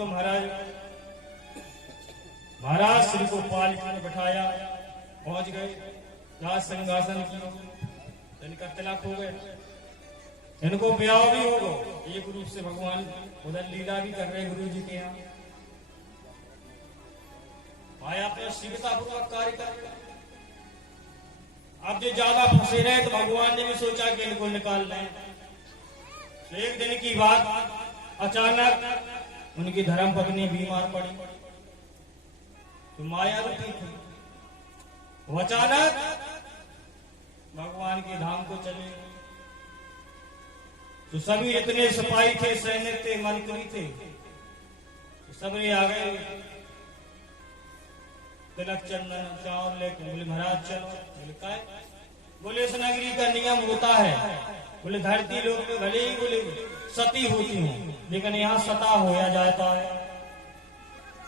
तो महाराज श्री को पालकी में बैठाया, पहुंच गए राज सिंहासन की। इनका तिलक हो गया, इनको ब्याह भी हो गया। एक रूप से भगवान उधर लीला भी कर रहे गुरु जी के यहाँ। माया अपने शीघ्रता पूर्वक कार्य कर। अब जो ज्यादा फंसे रहे तो भगवान ने भी सोचा कि इनको निकाल लें। तो एक दिन की बात, अचानक उनकी धर्म पत्नी बीमार पड़ी। तो माया रूपी थी, वो अचानक भगवान के धाम को चले। तो सभी इतने सिपाही थे, सैनिक थे, मंत्री थे, तो सभी आ गए तिलक चंदन चावल लेकर। बोले महाराज चलो। बोले काय? बोले इस नगरी का नियम होता है, बोले धरती लोक में भले ही बोले सती होती हूँ, लेकिन यहाँ सता होया जाता है।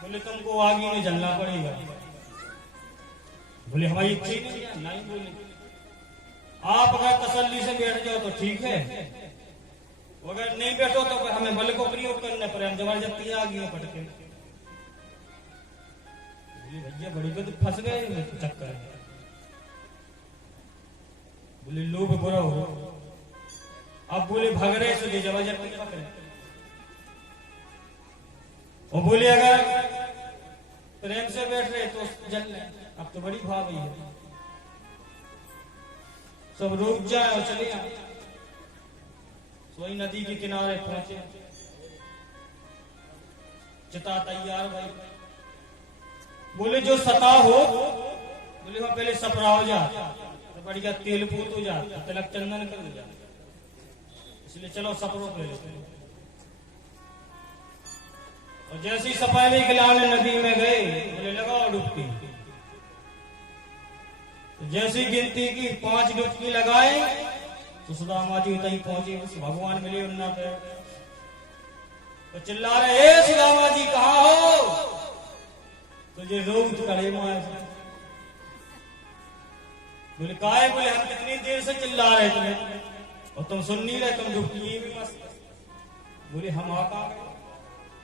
बोले तुमको आगे में जलना पड़ेगा। बोले हमारी इच्छा नहीं। बोले आप अगर तसल्ली से बैठ जाओ तो ठीक है, अगर नहीं बैठो तो हमें बल को प्रयोग करना पड़े, हम जबरदस्ती आगे में पटके। भैया बड़ी तो फंस गए चक्कर। बोले लोभ बुरा हो। अब बोले भाग रहे से जबरदस्ती पकड़े। और बोले अगर प्रेम से बैठ रहे तो जल ले। अब तो बड़ी भाव है, सब रुक जाए और चले आए। सोई नदी के किनारे पहुंचे, चिता तैयार भाई। बोले जो सता हो, बोले वहां पहले सपरा हो जा, तो बढ़िया तेल पूत हो जा, तिलक चंदन कर जा, इसलिए चलो सपरों पहले। और जैसे ही सफाई खिलाने नदी में गए, बोले लगाओ डुबकी। तो जैसी गिनती की 5 डुबकी लगाए तो सुदामा जी तक पहुंचे। भगवान मिले उन्ना पे, तो चिल्ला रहे हे सुदामा जी कहाँ हो? तुझे रोग करे माए। बोले काहे? बोले हम कितनी देर से चिल्ला रहे तुम्हें और तुम सुन नहीं रहे, तुम डुबकी भी मस्त। बोले हम आका।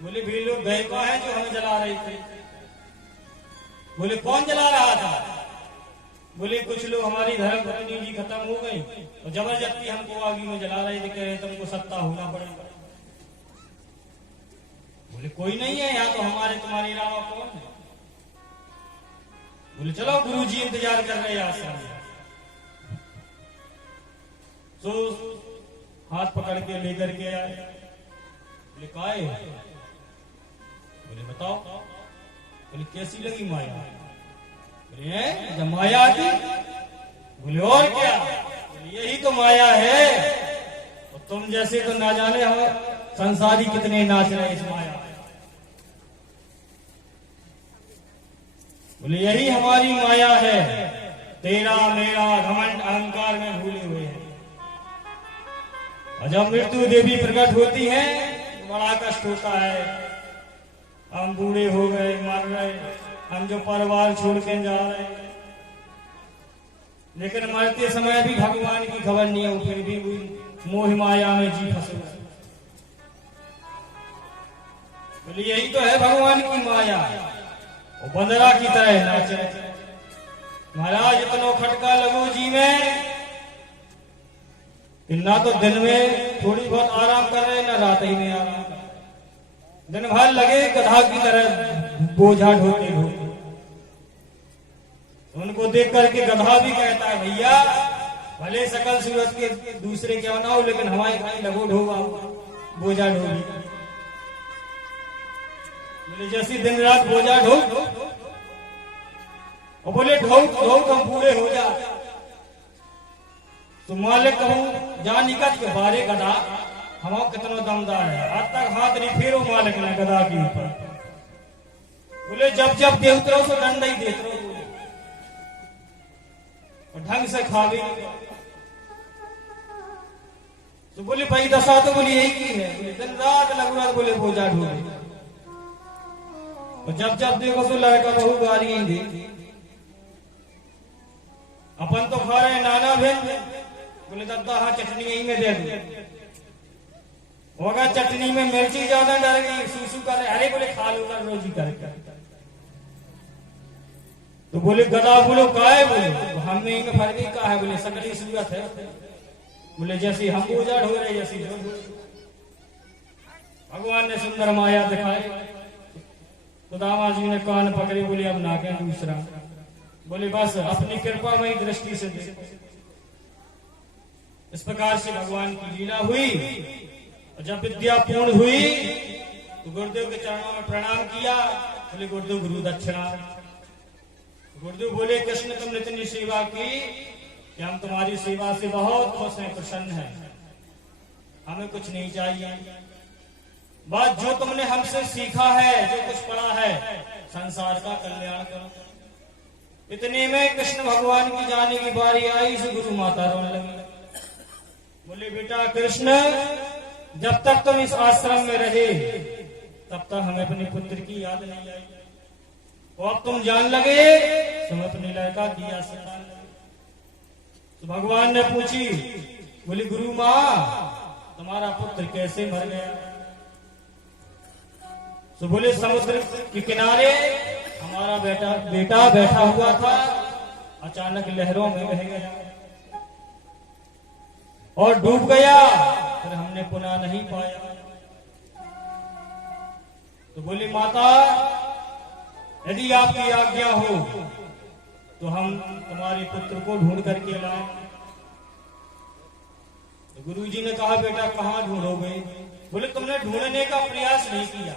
बोले भी लोग गए कहाँ हैं जो हमें जला रहे थे? बोले कौन जला रहा था? बोले कुछ लोग हमारी धर्म पत्नी जी खत्म हो गई और जबरदस्ती हमको आगे में जला रहे थे, कह रहे तुमको सत्ता होना पड़ेगा। बोले कोई नहीं है यहाँ तो, हमारे तुम्हारे अलावा कौन है? बोले चलो गुरु जी इंतजार कर रहे हैं आश्रम में। तो हाथ पकड़ के लेकर के आए। बोले काहे? बोले बताओ। बोले कैसी लगी माया? बोले जब माया थी। बोले और क्या? बोले यही तो माया है, और तुम जैसे तो ना जाने हम संसारी कितने नाच रहे इस माया। बोले यही हमारी माया है, तेरा मेरा घमंड अहंकार में भूले हुए हैं। और जब मृत्यु देवी प्रकट होती है बड़ा कष्ट होता है। हम बूढ़े हो गए, मर रहे, हम जो परिवार छोड़ के जा रहे हैं, लेकिन मरते समय भी भगवान की खबर नहीं है, फिर भी मोह माया में जी फंसे। बोले यही तो है भगवान की माया, वो बंदरा की तरह नाचे। महाराज इतना खटका लगो जी में कि ना तो दिन में थोड़ी बहुत आराम कर रहे, ना रात ही में आराम। दिन भर लगे गधा की तरह बोझा ढोते ढोते। उनको देख करके गधा भी कहता है भैया भले सकल सूरत के दूसरे क्या ना हो, लेकिन हमारे भाई लगो ढोगा बोझा ढोगी। बोले जैसी दिन रात बोझा ढो, और बोले ढोक ढोक हम पूरे हो जा। तो मालिक कहूं जा निकल के बारे गधा, हम कितना दमदार है, आज तक हाथ नहीं फेरो मालिक ने गधा के ऊपर। बोले जब जब दे उतरो तो दंड ही देते रहो, और ढंग से खा भी। तो बोले भाई दशा तो बोली यही की है। बोले दिन रात लग बोले बोझा ढोगे, और जब जब देखो तो लड़का बहू गालियां दे। अपन तो खा रहे नाना भेल। बोले दादा हाँ चटनी यही में दे दो, होगा चटनी में मिर्ची ज्यादा डल गई, सूसू कर रहे? अरे बोले खा लो कर रोजी कर। तो बोले गधा बोलो का है? बोले तो हम में इनका फर्क ही का है? बोले सकली सूरत है। बोले जैसी हम उजाड़ हो रहे जैसी जो भगवान ने सुंदर माया दिखाई। तो दामा जी ने कान पकड़े, बोले अब ना कहें दूसरा। बोले बस अपनी कृपा में दृष्टि से देखो। इस प्रकार से भगवान की लीला हुई। और जब विद्या पूर्ण हुई तो गुरुदेव के चरणों में प्रणाम किया। बोले गुरुदेव गुरु दक्षिणा। गुरुदेव बोले कृष्ण तुमने इतनी सेवा की कि हम तुम्हारी सेवा से बहुत खुश हैं, प्रसन्न हैं, हमें कुछ नहीं चाहिए। बात जो तुमने हमसे सीखा है, जो कुछ पढ़ा है, संसार का कल्याण करो। इतने में कृष्ण भगवान की जाने की बारी आई से गुरु माता रोने लगी। बोले बेटा कृष्ण, जब तक तुम इस आश्रम में रहे तब तक हमें अपने पुत्र की याद नहीं आई, और अब तुम जान लगे तुम अपनी लड़का की याद सता। तो भगवान ने पूछी, बोली गुरु माँ तुम्हारा पुत्र कैसे मर गया? तो बोले समुद्र के किनारे हमारा बेटा बैठा हुआ था, अचानक लहरों में बह गया और डूब गया, फिर हमने पुनः नहीं पाया। तो बोली माता यदि आपकी आज्ञा हो तो हम तुम्हारे पुत्र को ढूंढ करके लाए। तो गुरुजी ने कहा बेटा कहां ढूंढोगे? बोले तुमने ढूंढने का प्रयास नहीं किया,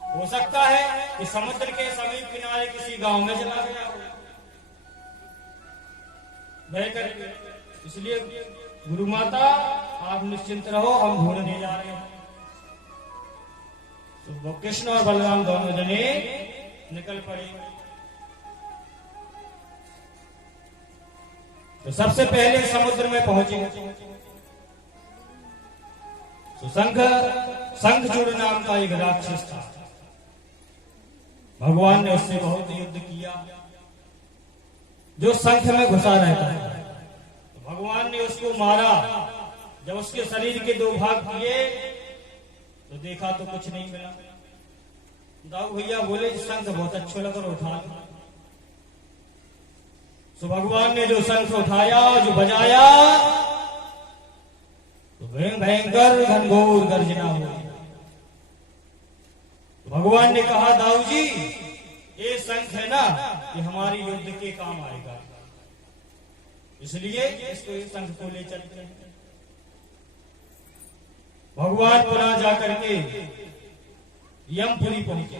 हो सकता है कि समुद्र के समीप किनारे किसी गांव में चला गया हो बह करके। इसलिए गुरु माता आप निश्चिंत रहो, हम ढूंढने जा रहे हैं। तो कृष्ण और बलराम दोनों जने निकल पड़े। तो सबसे पहले समुद्र में पहुंचे। तो शंखचूड़ नाम का एक राक्षस था। भगवान ने उससे बहुत युद्ध किया, जो शंख में घुसा रहता है। तो भगवान ने उसको मारा। जब उसके शरीर के दो भाग किए तो देखा तो कुछ नहीं मिला। दाऊ भैया बोले शंख बहुत अच्छा लगा, उठा लो। तो भगवान ने जो शंख उठाया, जो बजाया, तो भयंकर घनघोर गर्जना हुई। तो भगवान ने कहा दाऊ जी ये शंख है ना, ये हमारी युद्ध के काम आएगा, इसलिए इसको इस शंख को ले चलते हैं। भगवान पुनः जाकर के यमपुरी पहुंचे।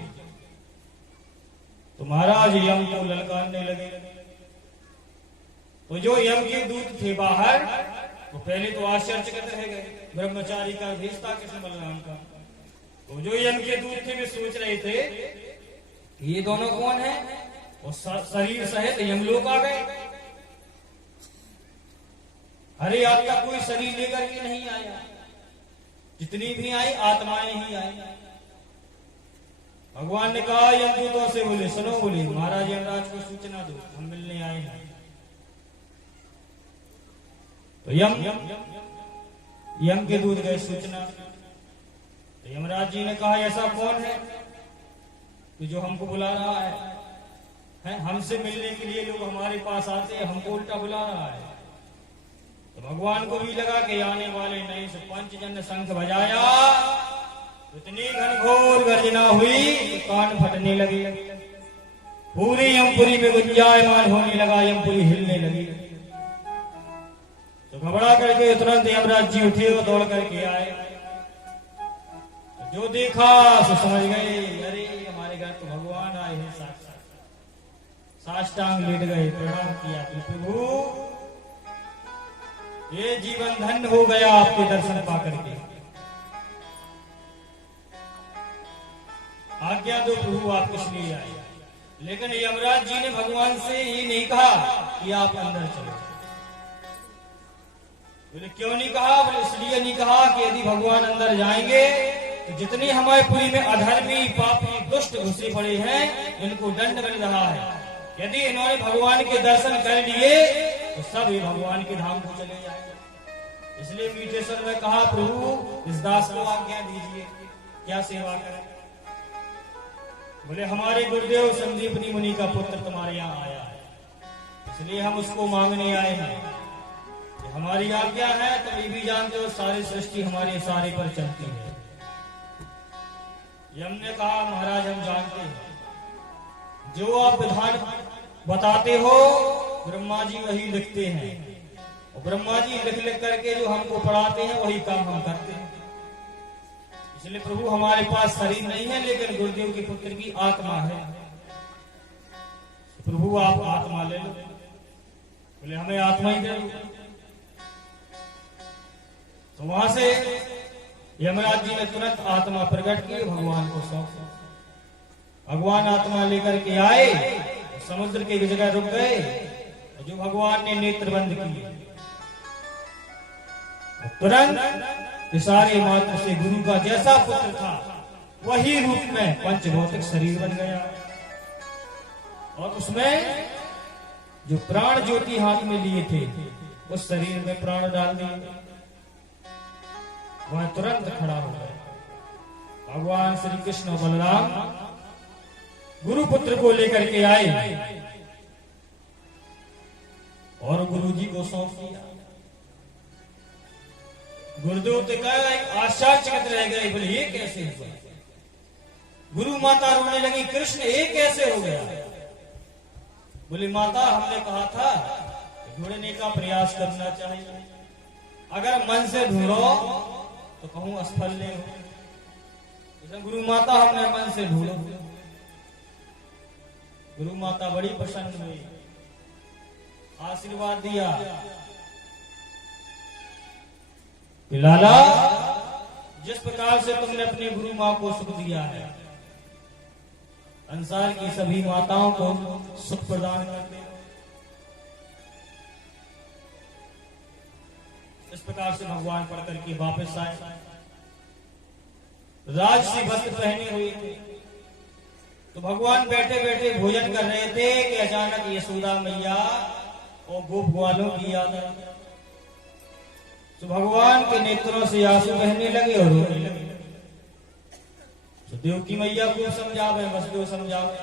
तो महाराज यम को ललकारने लगे। तो जो यम के दूत थे बाहर, वो पहले तो आश्चर्यचकित रह गए। ब्रह्मचारी का भेष था कृष्ण बलराम का। तो जो यम के दूत थे वे सोच रहे थे ये दोनों कौन है, और शरीर सहित यमलोक आ गए। अरे आपका कोई शरीर लेकर के नहीं आया, जितनी भी आई आत्माएं ही आई। भगवान ने कहा यमदूतों से, बोले सुनो, बोले महाराज यमराज को सूचना दो, हम मिलने आए हैं। तो यम के दूत गए सूचना। तो यमराज जी ने कहा ऐसा कौन है कि जो हमको बुला रहा है? हमसे मिलने के लिए लोग हमारे पास आते हैं, हमको उल्टा बुला रहा है। तो भगवान को भी लगा कि आने वाले नहीं से पंचजन ने शंख बजाया, इतनी घनघोर गर्जना हुई तो कान फटने लगे। पूरी यमपुरी में गुंजायमान होने लगा, यमपुरी हिलने लगी। तो घबरा करके तुरंत यमराज जी उठे और दौड़ करके आए। तो जो देखा तो समझ गए, अरे हमारे घर तो भगवान आए हैं। साष्टांग लेट गए, प्रणाम किया कि प्रभु ये जीवन धन्य हो गया आपके दर्शन पाकर के। आज्ञा दो प्रभु आप किस लिए आए। लेकिन यमराज जी ने भगवान से ये नहीं कहा कि आप अंदर चलो। बोले क्यों नहीं कहा? बोले इसलिए नहीं कहा कि यदि भगवान अंदर जाएंगे तो जितनी हमारे पुरी में अधर्मी पापी दुष्ट घुसे पड़े हैं इनको दंड मिल रहा है। यदि इन्होंने भगवान के दर्शन कर लिए तो सब ही भगवान के धाम को चले जाएंगे। इसलिए मीठे स्वर में कहा प्रभु इस दास को आज्ञा दीजिए, क्या सेवा करें। बोले हमारे गुरुदेव संदीपनी मुनि का पुत्र तुम्हारे यहाँ आया है, इसलिए हम उसको मांगने आए हैं। कि हमारी आज्ञा है, तुम ये भी जानते हो सारी सृष्टि हमारे सारे पर चलती है। यम ने कहा महाराज हम जानते हैं, जो आप विधान बताते हो ब्रह्मा जी वही लिखते हैं, और ब्रह्मा जी लिख लिख करके जो हमको पढ़ाते हैं वही काम हम करते हैं। इसलिए प्रभु हमारे पास शरीर नहीं है, लेकिन गुरुदेव के पुत्र की आत्मा है। प्रभु आप आत्मा ले लो। बोले हमें आत्मा ही दे लो। तो वहां से यमराज जी ने तुरंत आत्मा प्रकट की, भगवान को सौंप। भगवान आत्मा लेकर के आए, समुद्र की जगह रुक गए, जो भगवान ने नेत्र बंद किए, तुरंत इशारे मात्र से गुरु का जैसा पुत्र था वही रूप में पंचभौतिक शरीर बन गया, और उसमें जो प्राण ज्योति हाथ में लिए थे उस शरीर में प्राण डाल दिए, वह तुरंत खड़ा हो गया। भगवान श्री कृष्ण और बलराम गुरु पुत्र को लेकर के आए और गुरु जी को सौंप दिया। गुरुदेव तो कहा एक आश्चर्यचकित रह गए, बोले ये कैसे हुआ? गुरु माता रोने लगी, कृष्ण ये कैसे हो गया? बोले माता हमने कहा था ढूंढने का प्रयास करना चाहिए, अगर मन से ढूंढो तो कहूं असफल नहीं हो। गुरु माता हमने मन से ढूंढो। गुरु माता बड़ी प्रसन्न हुई, आशीर्वाद दिया कि लाला जिस प्रकार से तुमने अपनी गुरु मां को सुख दिया है, संसार की सभी माताओं को सुख प्रदान कर दे। इस प्रकार से भगवान पढ़ करके वापस आए। राजसी वस्त्र पहने हुए थे, तो भगवान बैठे बैठे भोजन कर रहे थे कि अचानक यशोदा मैया और गोप ग्वालों की याद आई। तो भगवान के नेत्रों से आंसू बहने लगे और रोने लगे। तो देव की मैया को समझावे, वसुदेव समझावे।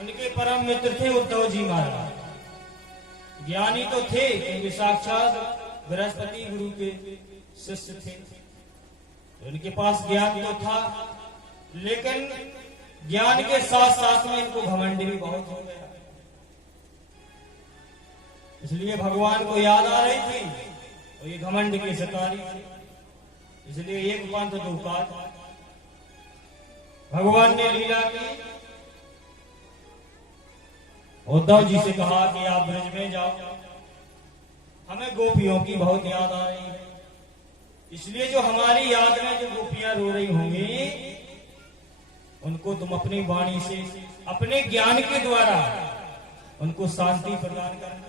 उनके परम मित्र थे उद्धव जी महाराज, ज्ञानी तो थे क्योंकि साक्षात बृहस्पति गुरु के शिष्य थे, उनके पास ज्ञान तो था, लेकिन ज्ञान के साथ साथ में इनको घमंड भी बहुत हो गया। इसलिए भगवान को याद आ रही थी और ये घमंड के शिकारी थे। इसलिए एक पंथ दो काज, भगवान ने लीला की। उद्धव जी से कहा कि आप ब्रज में जाओ, हमें गोपियों की बहुत याद आ रही है, इसलिए जो हमारी याद में जो गोपियां रो रही होंगी उनको तुम अपनी वाणी से अपने ज्ञान के द्वारा उनको शांति प्रदान करना।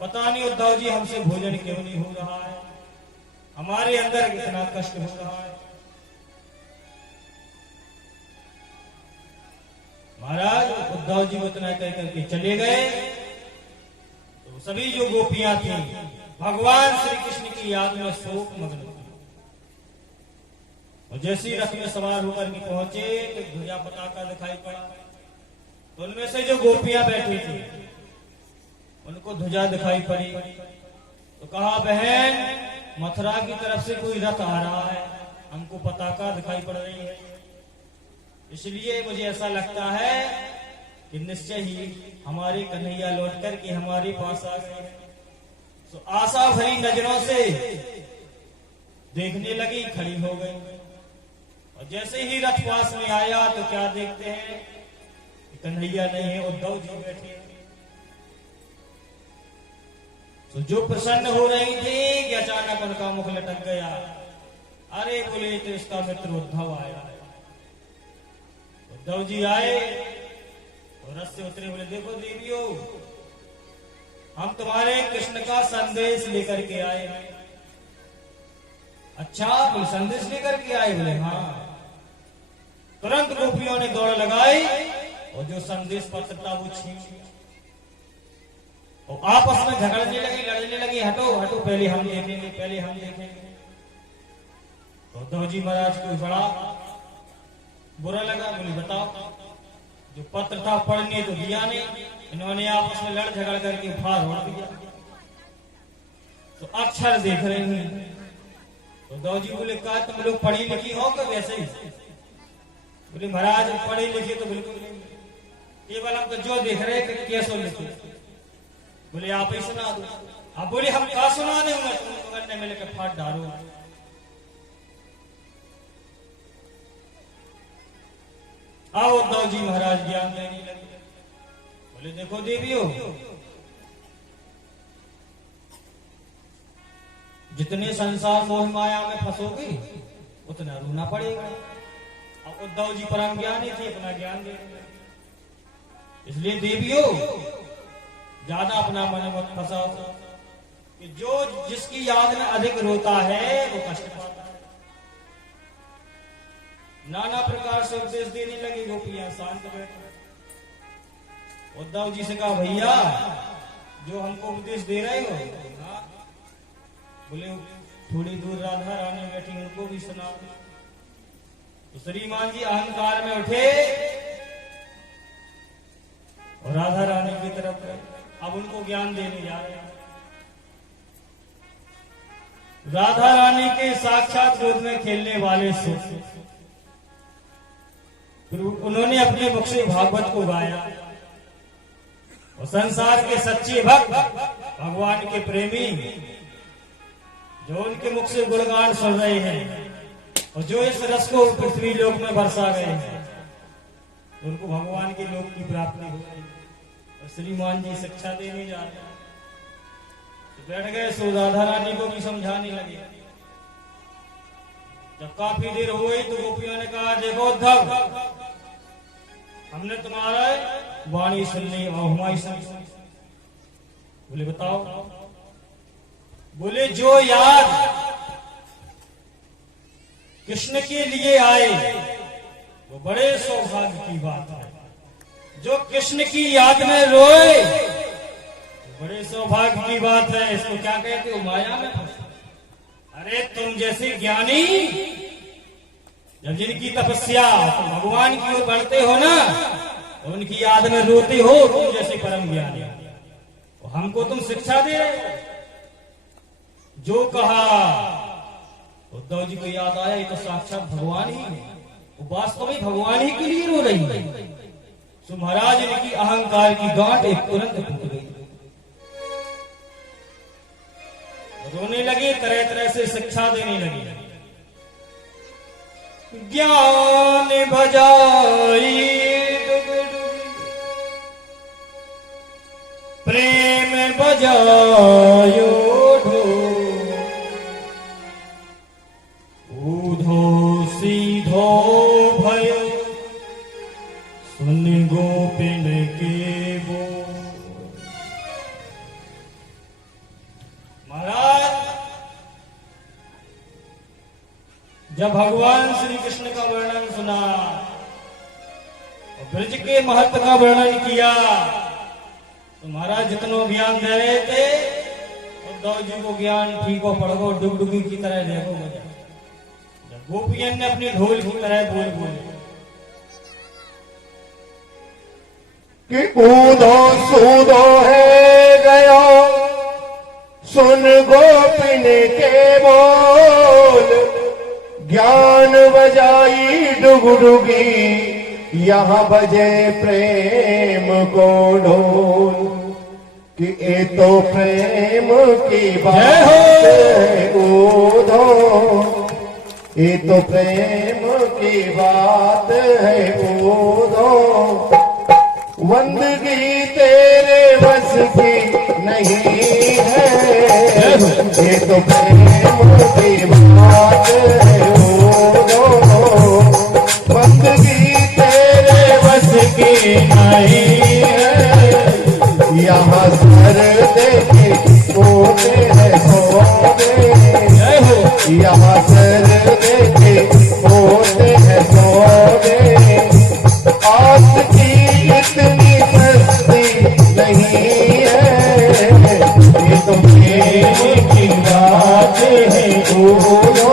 पता नहीं उद्धव जी हमसे भोजन क्यों नहीं हो रहा है, हमारे अंदर कितना कष्ट हो रहा है। महाराज उद्धव जी उतना कह करके चले गए। तो सभी जो गोपियां थी भगवान श्री कृष्ण की याद में शोक मग्न थी, और जैसे ही रथ में सवार होकर के पहुंचे तो ध्वजा पताका दिखाई पड़ा। तो उनमें से जो गोपियां बैठी थी उनको ध्वजा दिखाई पड़ी, तो कहा बहन मथुरा की तरफ से कोई रथ आ रहा है, हमको पताका दिखाई पड़ रही है, इसलिए मुझे ऐसा लगता है कि निश्चय ही हमारे कन्हैया लौट कर के हमारे पास आ गए। तो आशा भरी नजरों से देखने लगी, खड़ी हो गई, और जैसे ही रथ पास में आया तो क्या देखते हैं कि कन्हैया नहीं है, उद्धव जी बैठे हैं। तो जो प्रसन्न हो रही थी कि अचानक उनका मुख लटक गया। अरे बोले तो इसका मित्र उद्धव आया। उद्धव जी आए और रथ से उतरे, बोले देखो देवियों हम तुम्हारे कृष्ण का संदेश लेकर के आए। अच्छा बोले संदेश लेकर के आए? बोले हाँ। तुरंत गोपियों ने दौड़ लगाई और जो संदेश पत्र था वो छीन और आपस में झगड़ने लगी, लड़ने लगी, हटो हटो पहले हम देखेंगे, पहले हम देखेंगे। तो उद्धव जी महाराज को बड़ा बुरा लगा। बोले बताओ, जो पत्र था पढ़ने तो दिया नहीं, इन्होंने आपस में लड़ झगड़ करके फाड़ उड़ दिया, तो अक्षर देख रहे हैं। तो उद्धव जी बोले कहा तुम लोग पढ़ी लिखी हो क्या वैसे ही? बोले महाराज पढ़े लिखे तो बिल्कुल नहीं, केवल हम तो जो देख रहे हैं कैसे लिखे। बोले आप ही सुना दो। आप बोले हम क्या सुना देंगे, तुम करने में लेकर फाड़ डालो। आओ उद्धव जी महाराज ज्ञान देने लगे। बोले देखो देवियों, जितने संसार मोह माया में फंसोगे उतना रोना पड़ेगा। अब उद्धव जी परम ज्ञानी थे, अपना ज्ञान दे, इसलिए देवियों ज्यादा अपना मन मत फंसाओ कि जो जिसकी याद में अधिक रोता है वो कष्ट पाता है। नाना प्रकार से उपदेश देने लगे। गोपियां शांत बैठे। उद्धव जी से कहा भैया जो हमको उपदेश दे रहे हो, बोले थोड़ी दूर राधा रानी बैठी उनको भी सुनाओ। तो श्रीमान जी अहंकार में उठे और राधा रानी की तरफ गए। अब उनको ज्ञान देने जा रहे हैं। राधा रानी के साक्षात गोद में खेलने वाले सो, फिर उन्होंने अपने मुख से भागवत को गाया और संसार के सच्चे भक्त भगवान के प्रेमी जो उनके मुख से गुणगान सुन रहे हैं और जो इस रस को पृथ्वी लोक में बरसा गए हैं, उनको भगवान के लोक की प्राप्ति हो गई। और श्रीमान जी शिक्षा देने जा रहे हैं, तो बैठ गए। सो राधा रानी को भी समझाने लगे। जब काफी देर हो गई तो गोपियों ने कहा देखो उद्धव, हमने तुम्हारा वाणी सुननी और हमारी सुनी। बोले बताओ। बोले जो याद कृष्ण के लिए आए वो बड़े सौभाग्य की बात है। जो कृष्ण की याद में रोए तो बड़े सौभाग्य की बात है। इसको क्या कहते हो? माया में फंसे। अरे तुम जैसे ज्ञानी जब जिनकी तपस्या तो भगवान की ओर बढ़ते हो ना, तो उनकी याद में रोते हो। तुम जैसे परम ज्ञानी तो हमको तुम शिक्षा दे रहे हो। जो कहा उद्धव जी को याद आया, ये तो साक्षात भगवान ही है, वो वास्तव में भगवान ही के लिए रो रही है। तो महाराज इनकी अहंकार की गांठ एक तुरंत टूट गई। रोने लगे, तरह तरह से शिक्षा देने लगे। ज्ञान भजाई प्रेम बजायो ऊधो सीधो भयो सुन गोपिन के वो। महाराज जब भगवान श्री कृष्ण का वर्णन सुना और ब्रज के महत्व का वर्णन किया तो महाराज जितनो ज्ञान दे रहे थे उद्धव जी को ज्ञान ठीक हो पड़ो डुगडुगी की तरह देखो। जब गोपियन ने अपनी ढोल की तरह बोल बोले कि ऊधो सूधो है गयो सुन गोपिन के बोल, ज्ञान बजाई डुगडुगी यहाँ बजे प्रेम को ढोल। कि ये तो प्रेम की बात है ऊधो, ये तो प्रेम की बात है ऊधो। बंदगी तेरे बस की नहीं है, ये तो प्रेम की बात है ऊधो। बंदगी तेरे बस की नहीं है, यहाँ सर देखे होते हैं सोने, यहाँ सर देखे होते हैं सोने। आस की इतनी सस्ती नहीं है, ये तो प्रेम की बात है ऊधो।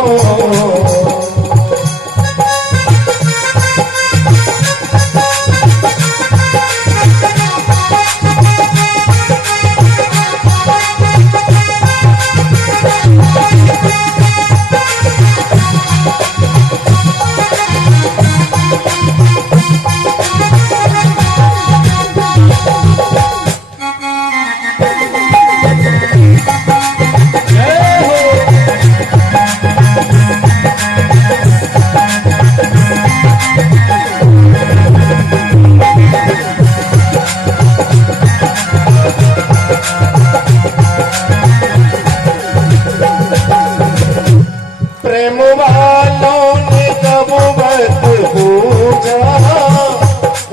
वालों ने कब व्रत पूजा,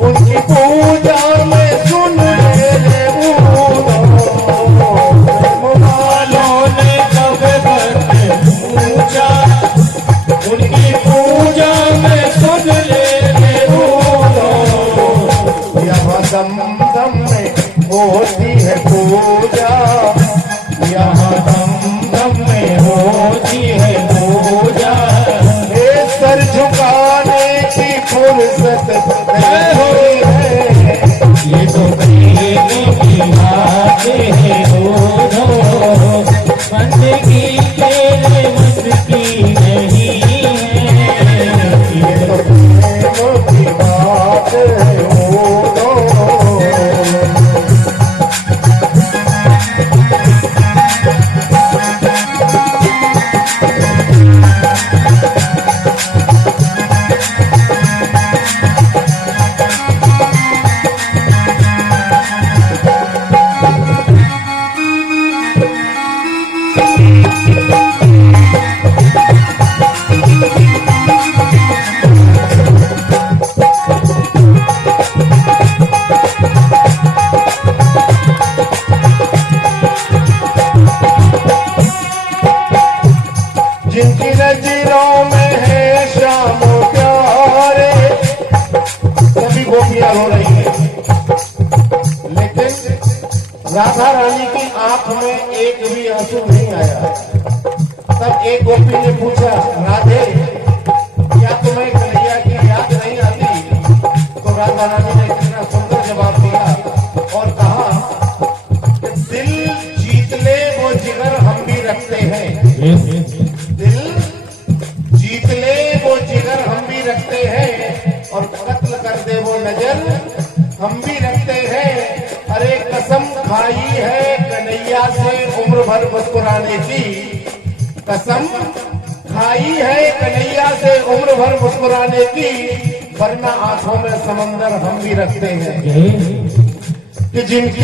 उनकी पूजा में सुन ले वालों ने कब व्रत पूजा, उनकी पूजा में सुन ले यहाँ दम दम में होती है पूजा, यहाँ दम दम में होती है पूजा। ये सर झुकाने की फुर्सत नहीं है, ये तो कहने की बात है बंदगी तेरे बस की नहीं है। ये तो प्रेम की बात है जिनकी नजरों में है शाम प्यारे, सभी गोपियां रो रही है, लेकिन राधा रानी की आंख में एक भी आंसू नहीं आया। तब एक गोपी ने पूछा, राधे क्या तुम्हें कन्हैया की याद नहीं आती? तो राधा रानी ने इतना सुंदर जवाब दिया और कहा कि दिल जीत ले वो जिगर हम भी रखते हैं, दिल जीत ले वो जिगर हम भी रखते हैं, और कत्ल कर दे वो नजर हम भी रखते हैं। अरे कसम खाई है कन्हैया से उम्र भर मुस्कुराने की, कसम खाई है कन्हैया से उम्र भर मुस्कुराने की, वरना आंखों में समंदर हम भी रखते हैं कि जिनकी